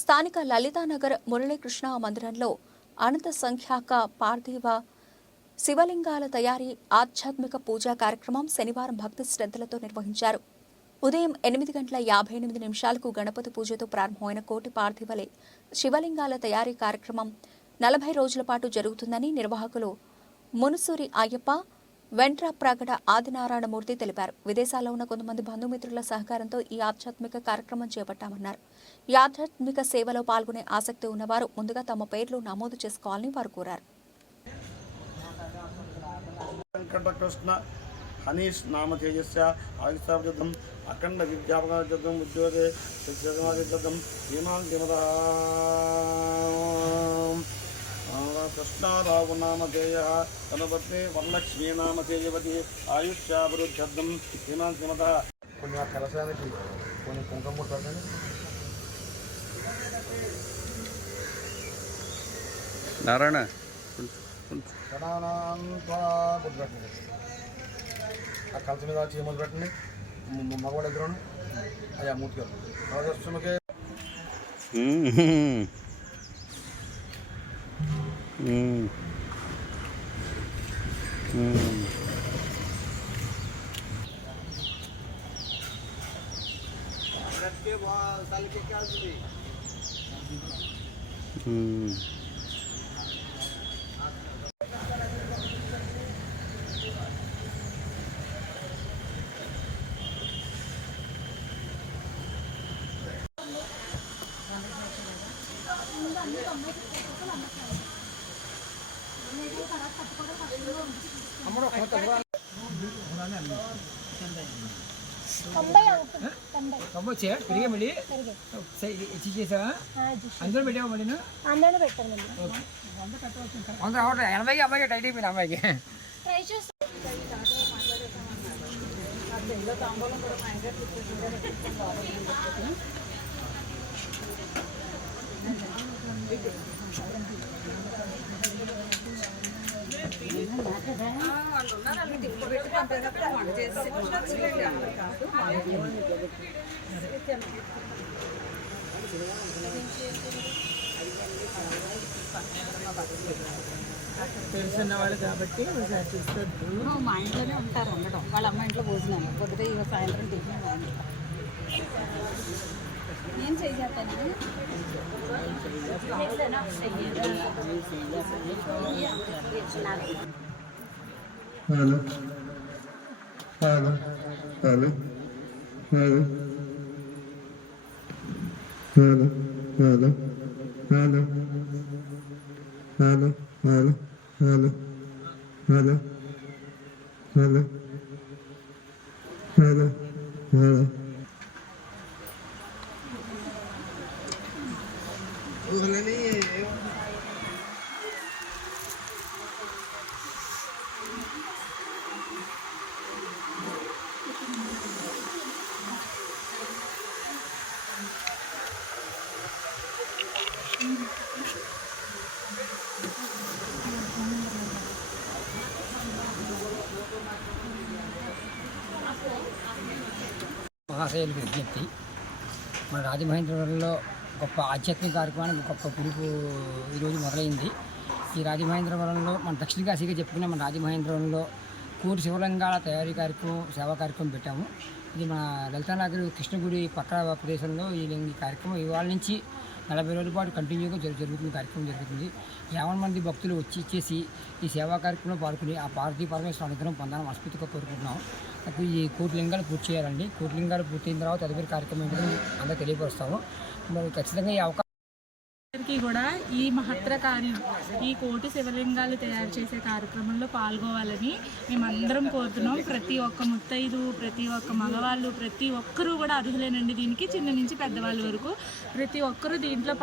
స్థానిక లలితానగర్ మురళీకృష్ణ మందిరంలో అనంత సంఖ్యాక పార్థివ శివలింగాల తయారీ ఆధ్యాత్మిక పూజా కార్యక్రమం శనివారం భక్తి శ్రద్ధలతో నిర్వహించారు. ఉదయం ఎనిమిది గంటల యాభై ఎనిమిది నిమిషాలకు గణపతి పూజతో ప్రారంభమైన కోటి పార్థివలే శివలింగాల తయారీ కార్యక్రమం నలభై రోజుల పాటు జరుగుతుందని నిర్వాహకులు మునుసూరి అయ్యప్ప వెంట్రా ప్రగడ ఆదినారాయణమూర్తి తెలిపారు. విదేశాల్లో ఉన్న కొంతమంది బంధుమిత్రుల సహకారంతో ఈ ఆధ్యాత్మిక కార్యక్రమం చేపట్టామన్నారు. ఈ ఆధ్యాత్మిక సేవలో పాల్గొనే ఆసక్తి ఉన్నవారు ముందుగా తమ పేర్లు నమోదు చేసుకోవాలని వారు కోరారు. వెంకటకృష్ణ హనీష్ నామతేజస్య ఆయుష్యుద్ధం అఖండ విద్యాపకాయుద్ధం ఉద్యోగే శిక్షమాయుద్ధం కృష్ణారావు నామధేయ తనపత్ని వరలక్ష్మీ నామధేయవతి ఆయుష్యాభివృద్ధ్యర్థం హీమాంతిమత కొన్ని ఆ కలశానికి కొన్ని కుంకుమ ముట్టండి నారాయణ గణానాంతా గుర్తుపెట్టండి ఆ కలస మీద చీమలు పెట్టండి? మగవాడు దగ్గర అయ్యా మూర్తి గారు రాజస్వామికి Mm. Mm. Mm. Mm. తొంభై వచ్చా పెరిగా మళ్ళీ ఇచ్చి చేసావా అందరూ పెట్టావా మళ్ళీ అందరూ పెట్టండి వంద రావట్లేదు ఎనభైకి అమ్మాయికి టైట్ అయిపోయింది అమ్మాయికి ట్రై తెలుసున్న వాళ్ళు కాబట్టి ఒకసారి చూస్తుంది మా ఇంట్లోనే ఉంటారు ఉండడం వాళ్ళ అమ్మ ఇంట్లో భోజనాలు. పొద్దుట ఇక సాయంత్రం టిఫిన్ మా ఇంట్లో Böyle. Böyle. Böyle. Böyle. Böyle. Böyle. Böyle. Böyle. Böyle. Böyle. Böyle. Böyle. Böyle. Böyle. Ojalá le మహాశైలకు విజ్ఞప్తి మన రాజమహేంద్రవరంలో గొప్ప ఆధ్యాత్మిక కార్యక్రమానికి గొప్ప పిలుపు ఈరోజు మొదలైంది. ఈ రాజమహేంద్రవరంలో మన దక్షిణ కాశీగా చెప్పుకునే మన రాజమహేంద్రవరంలో కూరు శివలింగాల తయారీ కార్యక్రమం సేవా కార్యక్రమం పెట్టాము. ఇది మన లలితానగర్ కృష్ణగుడి పక్క ప్రదేశంలో ఈ కార్యక్రమం ఇవాళ నుంచి నలభై రోజుల పాటు కంటిన్యూగా జరుగు జరుగుతుంది కార్యక్రమం జరుగుతుంది. యావన మంది భక్తులు వచ్చి ఇచ్చేసి ఈ సేవా కార్యక్రమంలో పాల్గొని ఆ పార్వతీ పరమేశ్వర అనుగ్రహం పొందాలని మనస్ఫూర్తిగా కోరుకుంటున్నాం ఈ కూటలింగాలు పూర్తి చేయాలండి. కూటలింగాలు పూర్తయిన తర్వాత తదుపరి కార్యక్రమం ఏంటో అందరూ తెలియపరుస్తాము. మరి ఖచ్చితంగా ఈ అవకాశం అందరికీ కూడా ఈ మహత్తర కార్యం ఈ కోటి శివలింగాలు తయారు చేసే కార్యక్రమంలో పాల్గొవాలని మేమందరం కోరుతున్నాం. ప్రతి ఒక్క ముత్తైదు ప్రతి ఒక్క మగవాళ్ళు ప్రతి ఒక్కరూ కూడా అర్హులేనండి దీనికి చిన్న నుంచి పెద్దవాళ్ళ వరకు. ప్రతి ఒక్కరూ దీంట్లో